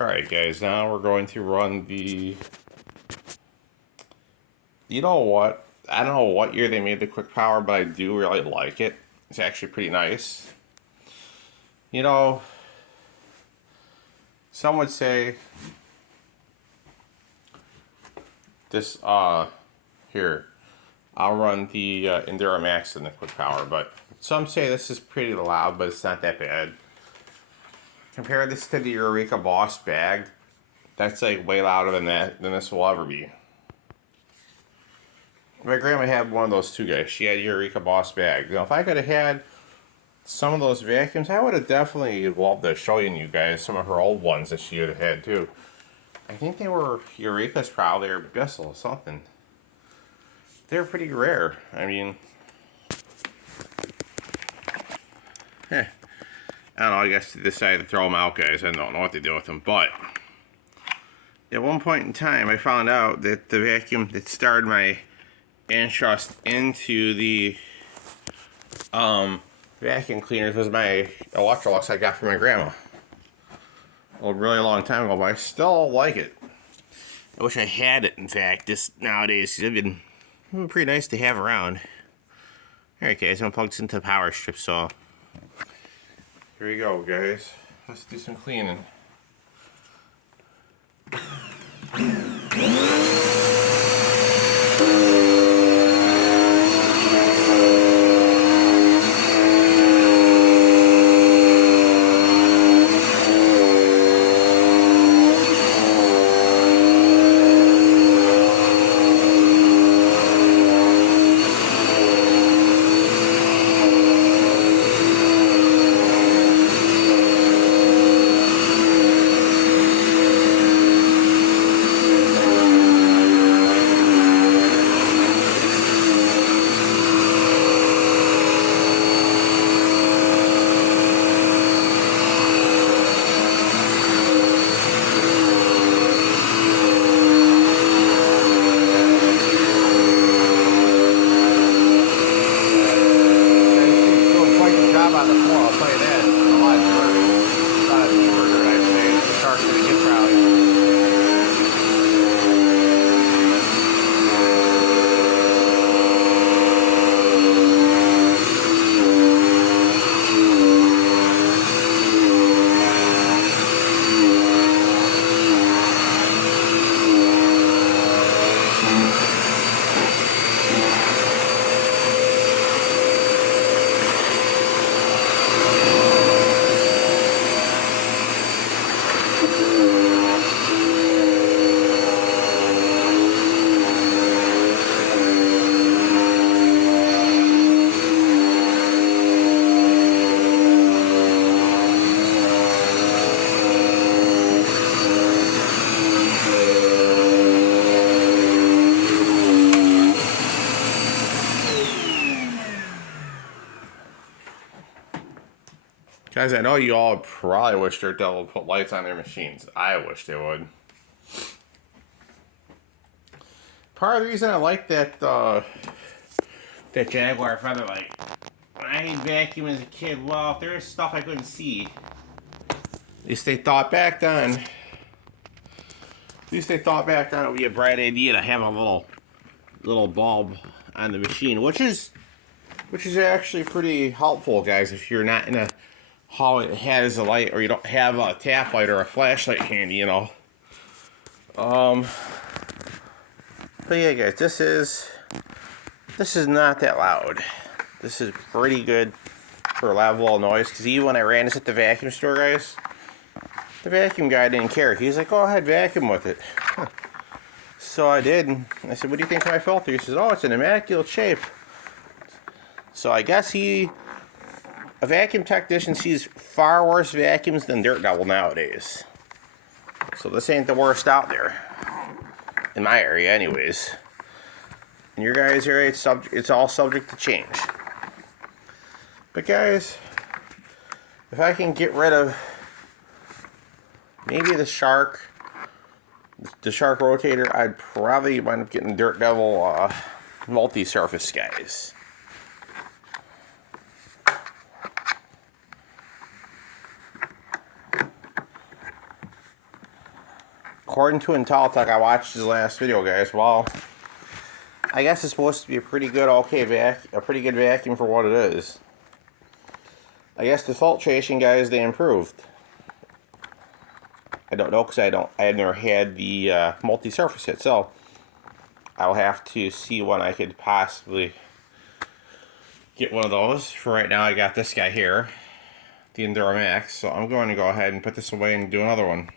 Alright guys, now we're going to run the... You know what? I don't know what year they made the Quick Power, but I do really like it. It's actually pretty nice. You know, some would say this, here, I'll run the Enduro Max in the Quick Power, but some say this is pretty loud, but it's not that bad. Compare this to the Eureka Boss bag. That's like way louder than this will ever be. My grandma had one of those too, guys. She had a Eureka Boss bag. You know, if I could have had some of those vacuums, I would have definitely loved to show you guys some of her old ones that she would have had too. I think they were Eureka's probably, or Bissell, something. They're pretty rare. I mean, I don't know, I guess they decided to throw them out, guys. I don't know what to do with them, but at one point in time, I found out that the vacuum that started my interest into the vacuum cleaners was my Electrolux I got from my grandma. A really long time ago, but I still like it. I wish I had it, in fact, just nowadays, because it'd been pretty nice to have around. Alright guys, I'm gonna plug this into the power strip, so here we go, guys. Let's do some cleaning. On the floor, I'll tell you that. A lot of dirt. A lot of dirt, I'd say. The shark's gonna get probably. Guys, I know you all probably wish Dirt Devil would put lights on their machines. I wish they would. Part of the reason I like that that Jaguar Featherlight. When I had vacuum as a kid, well, if there's stuff I couldn't see, at least they thought back then. At least they thought back then it would be a bright idea to have a little bulb on the machine, which is actually pretty helpful, guys, if you're not in a hallway that has a light, or you don't have a tap light or a flashlight handy, you know. But yeah, guys, this is not that loud. This is pretty good for a loud little noise, because even when I ran this at the vacuum store, guys, the vacuum guy didn't care. He's like, go ahead, vacuum with it. So I did. I said, what do you think of my filter? He says, oh, it's in immaculate shape. So I guess a vacuum technician sees far worse vacuums than Dirt Devil nowadays. So this ain't the worst out there. In my area, anyways. In your guys' area, it's all subject to change. But guys, if I can get rid of maybe the Shark rotator, I'd probably wind up getting Dirt Devil multi-surface, guys. according to Intellitek, I watched his last video, guys. Well, I guess it's supposed to be a pretty good, a pretty good vacuum for what it is. I guess the filtration, guys, they improved. I don't know, because I had never had the multi-surface yet, so I'll have to see when I could possibly get one of those. For right now, I got this guy here, the Enduro Max, so I'm going to go ahead and put this away and do another one.